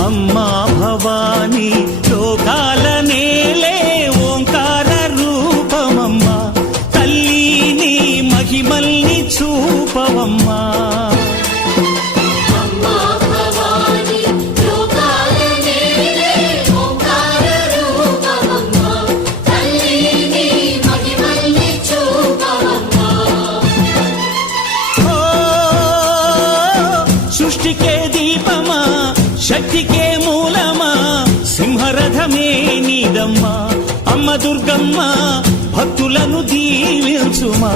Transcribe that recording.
అమ్మా భవానీ లోకాల నేలే ఓంకార రూపమమ్మా తల్లి నీ మహిమల్ని చూపవమ్మా సృష్టికే దీపమా శక్తికే మూలమా సింహరథమే నీదమ్మా అమ్మ దుర్గమ్మ భక్తులను దీవించుమా